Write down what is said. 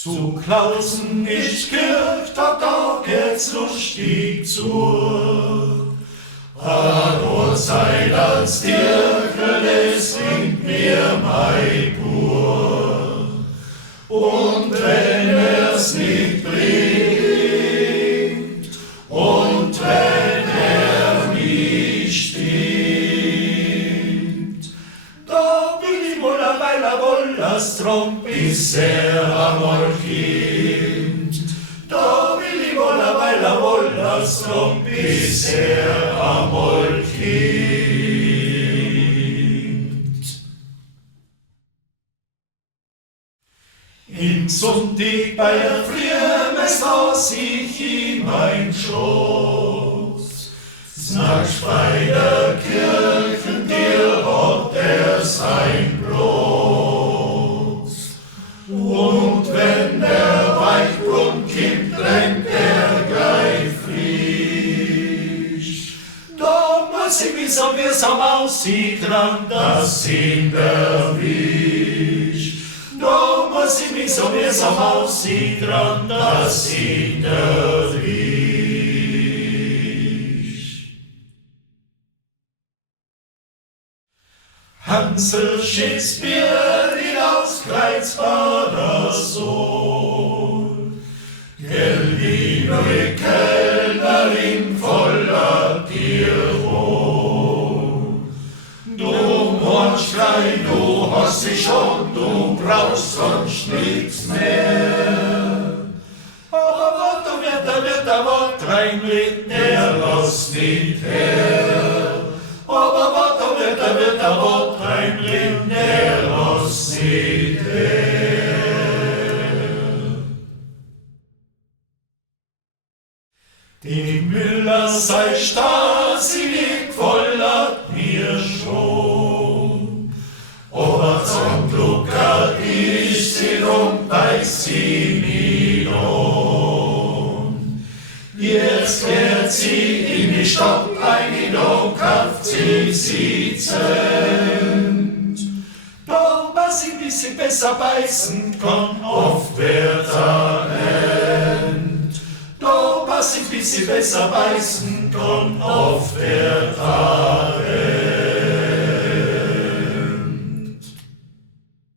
Zu Klausen ich Kirch, da geht's lustig zu. Hallo Zeit als Dirkel, singt mir mein Pur. Und wenn er's nicht bringt, und wenn nicht stimmt, da will ich wohl a Weiler wohl das Trompis amor kind. Da will ich wohl a Weiler wohl das Trompis amor kind. Im Sonntag bei der Frühmess saß ich in mein Schoß. Snacks bei der Kirchentür hat sein bloß. Und wenn der Weichbrunn kommt, rennt gleich frisch. Da muss ich mich so mühsam aussehen dran, dass ihn erwischt. Da muss ich mich so mühsam aussehen dran, dass ihn erwischt. Hansel Shakespeare, die auskreuzbarer Sohn, Geldinere Kellnerin voller Tirol. Du musst klein, du hast dich schon, du brauchst sonst nichts mehr. Aber Wort rein mit der Lust nicht her. Aber Wort rein mit der Lust nicht her. Die Müller sei Stasi liegt voller mir schon. Aber zum Glück hat ich sie bei sie nie lohn. Jetzt kehrt sie in die Stadt ein, und kauft sie Zent. Doch was sie ein bisschen besser beißen kann, oft wird Talent. Doch was ich ein bisschen besser beißen kann, oft wird Talent.